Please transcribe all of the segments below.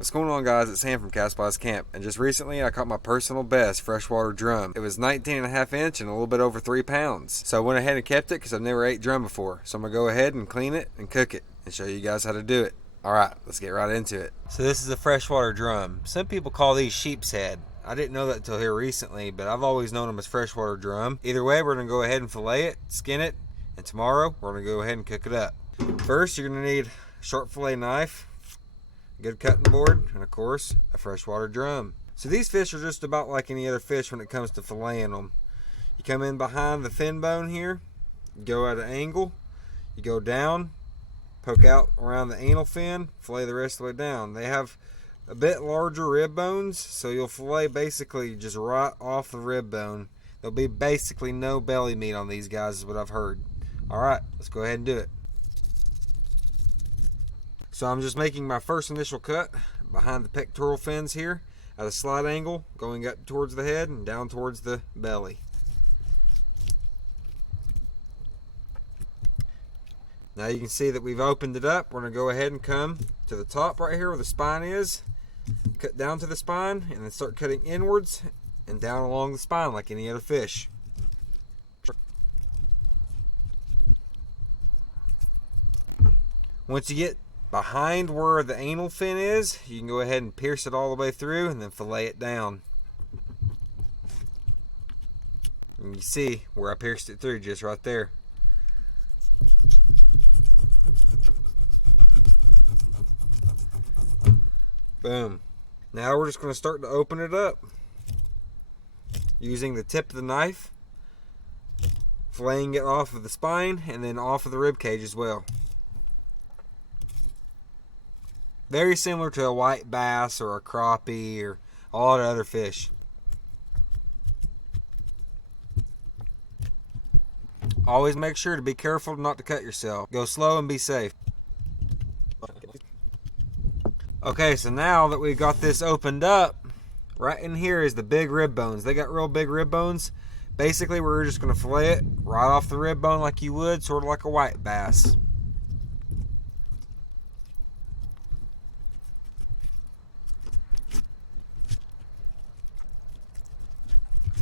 What's going on, guys? It's Sam from Castbox Camp, and just recently I caught my personal best freshwater drum. It was 19.5 inch and a little bit over 3 pounds. So I went ahead and kept it because I've never ate drum before. So I'm going to go ahead and clean it and cook it and show you guys how to do it. Alright, let's get right into it. So this is a freshwater drum. Some people call these sheep's head. I didn't know that until here recently, but I've always known them as freshwater drum. Either way, we're going to go ahead and fillet it, skin it, and tomorrow we're going to go ahead and cook it up. First, you're going to need a short fillet knife, good cutting board, and of course a freshwater drum. So these fish are just about like any other fish when it comes to filleting them. You come in behind the fin bone here, you go at an angle, you go down, poke out around the anal fin, fillet the rest of the way down. They have a bit larger rib bones, so you'll fillet basically just right off the rib bone. There'll be basically no belly meat on these guys is what I've heard. Alright, let's go ahead and do it. So I'm just making my first initial cut behind the pectoral fins here at a slight angle, going up towards the head and down towards the belly. Now you can see that we've opened it up. We're going to go ahead and come to the top right here where the spine is, cut down to the spine, and then start cutting inwards and down along the spine like any other fish. Once you get behind where the anal fin is, you can go ahead and pierce it all the way through and then fillet it down. And you see where I pierced it through, just right there. Boom. Now we're just going to start to open it up using the tip of the knife, filleting it off of the spine and then off of the rib cage as well. Very similar to a white bass or a crappie or all the other fish. Always make sure to be careful not to cut yourself. Go slow and be safe. Okay, so now that we've got this opened up, right in here is the big rib bones. They got real big rib bones. Basically, we're just going to fillet it right off the rib bone like you would, sort of like a white bass.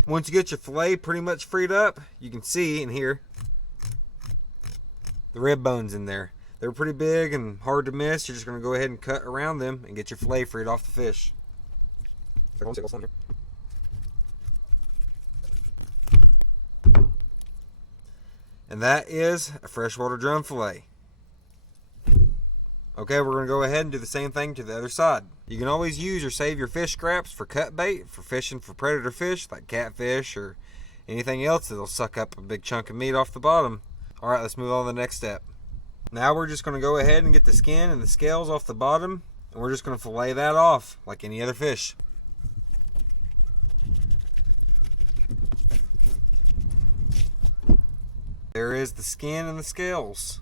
Once you get your fillet pretty much freed up, you can see in here the rib bones in there. They're pretty big and hard to miss. You're just going to go ahead and cut around them and get your fillet freed off the fish. And that is a freshwater drum fillet. Okay, we're going to go ahead and do the same thing to the other side. You can always use or save your fish scraps for cut bait, for fishing for predator fish like catfish or anything else that'll suck up a big chunk of meat off the bottom. Alright, let's move on to the next step. Now we're just going to go ahead and get the skin and the scales off the bottom, and we're just going to fillet that off like any other fish. There is the skin and the scales.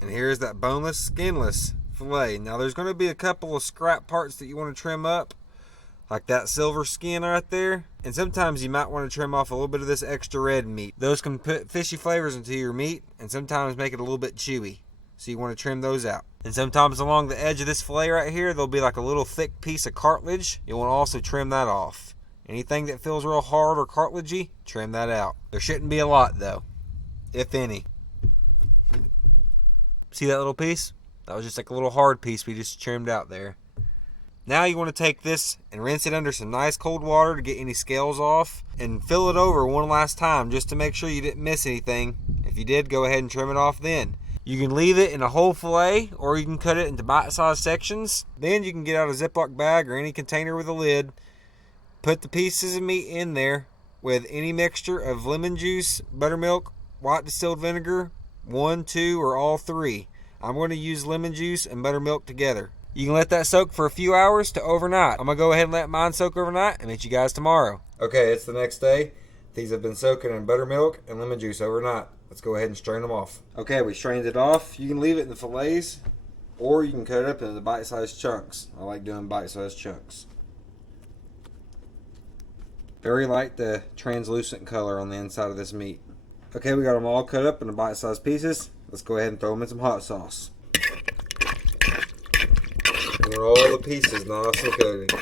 And here's that boneless, skinless fillet. Now there's going to be a couple of scrap parts that you want to trim up, like that silver skin right there. And sometimes you might want to trim off a little bit of this extra red meat. Those can put fishy flavors into your meat and sometimes make it a little bit chewy. So you want to trim those out. And sometimes along the edge of this fillet right here, there'll be like a little thick piece of cartilage. You'll want to also trim that off. Anything that feels real hard or cartilagey, trim that out. There shouldn't be a lot though, if any. See that little piece? That was just like a little hard piece we just trimmed out there. Now you want to take this and rinse it under some nice cold water to get any scales off, and fill it over one last time just to make sure you didn't miss anything. If you did, go ahead and trim it off then. You can leave it in a whole fillet, or you can cut it into bite-sized sections. Then you can get out a Ziploc bag or any container with a lid, put the pieces of meat in there with any mixture of lemon juice, buttermilk, white distilled vinegar, 1, 2, or all 3. I'm going to use lemon juice and buttermilk together. You can let that soak for a few hours to overnight. I'm going to go ahead and let mine soak overnight and meet you guys tomorrow. Okay, it's the next day. These have been soaking in buttermilk and lemon juice overnight. Let's go ahead and strain them off. Okay, we strained it off. You can leave it in the fillets, or you can cut it up into bite-sized chunks. I like doing bite-sized chunks. Very light the translucent color on the inside of this meat. Okay, we got them all cut up into bite-sized pieces. Let's go ahead and throw them in some hot sauce. You want all the pieces nice and coated.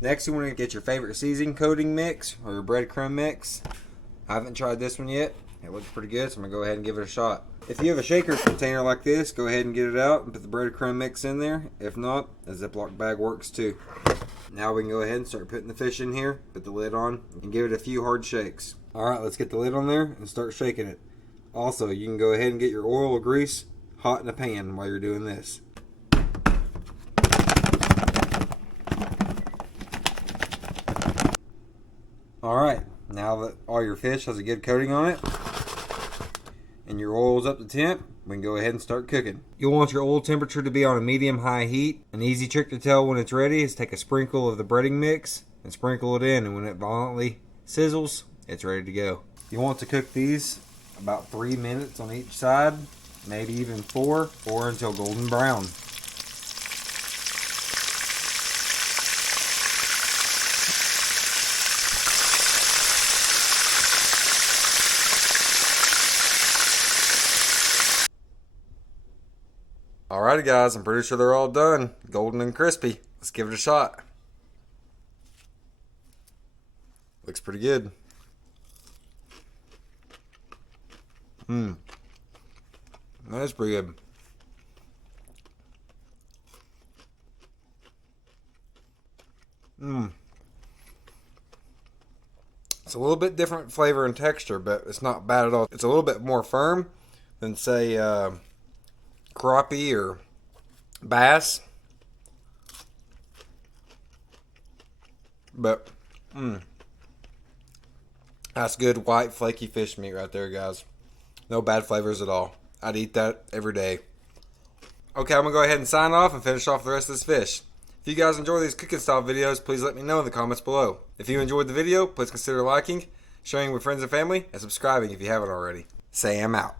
Next, you want to get your favorite seasoning coating mix or your breadcrumb mix. I haven't tried this one yet. It looks pretty good, so I'm going to go ahead and give it a shot. If you have a shaker container like this, go ahead and get it out and put the breadcrumb mix in there. If not, a Ziploc bag works too. Now we can go ahead and start putting the fish in here, put the lid on, and give it a few hard shakes. Alright, let's get the lid on there and start shaking it. Also, you can go ahead and get your oil or grease hot in a pan while you're doing this. Alright, now that all your fish has a good coating on it and your oil's up to temp, we can go ahead and start cooking. You'll want your oil temperature to be on a medium-high heat. An easy trick to tell when it's ready is take a sprinkle of the breading mix and sprinkle it in, and when it violently sizzles, it's ready to go. You want to cook these about 3 minutes on each side, maybe even 4, or until golden brown. Alrighty guys, I'm pretty sure they're all done. Golden and crispy. Let's give it a shot. Looks pretty good. That is pretty good. It's a little bit different flavor and texture, but it's not bad at all. It's a little bit more firm than, say, crappie or bass. But, that's good white flaky fish meat right there, guys. No bad flavors at all. I'd eat that every day. Okay, I'm going to go ahead and sign off and finish off the rest of this fish. If you guys enjoy these cooking style videos, please let me know in the comments below. If you enjoyed the video, please consider liking, sharing with friends and family, and subscribing if you haven't already. Sam out.